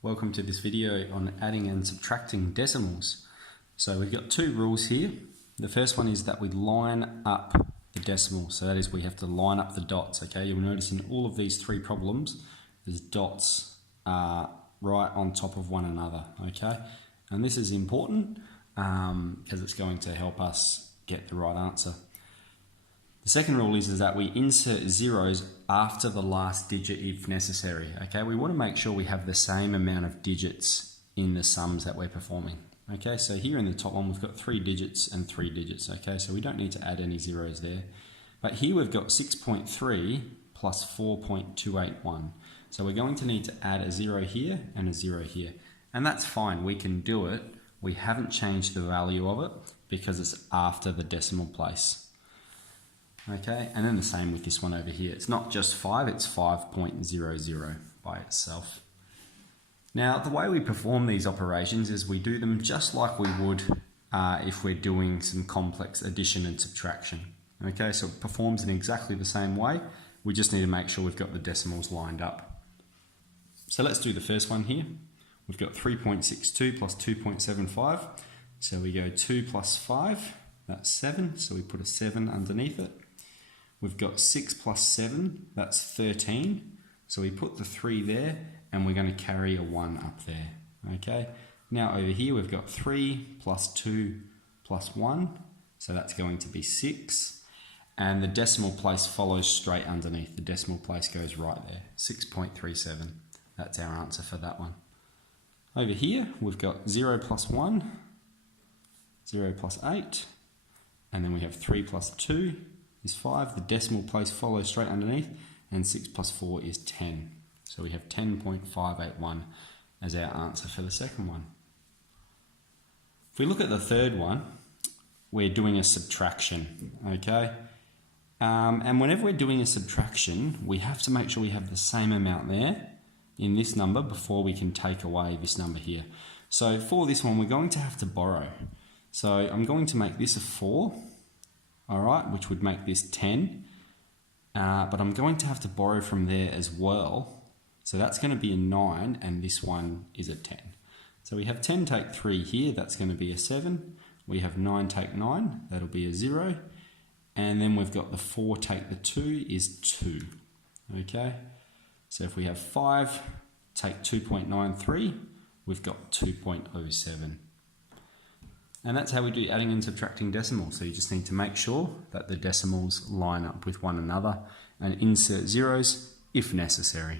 Welcome to this video on adding and subtracting decimals. So we've got two rules here. The first one is that we line up the decimal. So that is, we have to line up the dots, okay? You'll notice in all of these three problems, there's dots right on top of one another, okay? And this is important because it's going to help us get the right answer. The second rule is that we insert zeros after the last digit if necessary. Okay, we want to make sure we have the same amount of digits in the sums that we're performing. Okay, so here in the top one we've got 3 digits and 3 digits. Okay, so we don't need to add any zeros there. But here we've got 6.3 plus 4.281. So we're going to need to add a 0 here and a 0 here. And that's fine, we can do it. We haven't changed the value of it because it's after the decimal place. Okay, and then the same with this one over here. It's not just 5, it's 5.00 by itself. Now, the way we perform these operations is we do them just like we would if we're doing some complex addition and subtraction. Okay, so it performs in exactly the same way. We just need to make sure we've got the decimals lined up. So let's do the first one here. We've got 3.62 plus 2.75. So we go 2 plus 5, that's 7. So we put a 7 underneath it. We've got 6 plus 7, that's 13. So we put the 3 there and we're going to carry a 1 up there. Okay. Now over here we've got 3 plus 2 plus 1. So that's going to be 6. And the decimal place follows straight underneath. The decimal place goes right there. 6.37. That's our answer for that one. Over here we've got 0 plus 1, 0 plus 8. And then we have 3 plus 2. Is 5, the decimal place follows straight underneath, and 6 plus 4 is 10. So we have 10.581 as our answer for the second one. If we look at the third one, we're doing a subtraction, okay? And whenever we're doing a subtraction, we have to make sure we have the same amount there in this number before we can take away this number here. So for this one, we're going to have to borrow. So I'm going to make this a 4. All right, which would make this 10, but I'm going to have to borrow from there as well. So that's going to be a 9, and this one is a 10. So we have 10 take 3 here, that's going to be a 7. We have 9 take 9, that'll be a 0. And then we've got the 4 take the 2 is 2. Okay, so if we have 5 take 2.93, we've got 2.07. And that's how we do adding and subtracting decimals. So you just need to make sure that the decimals line up with one another and insert zeros if necessary.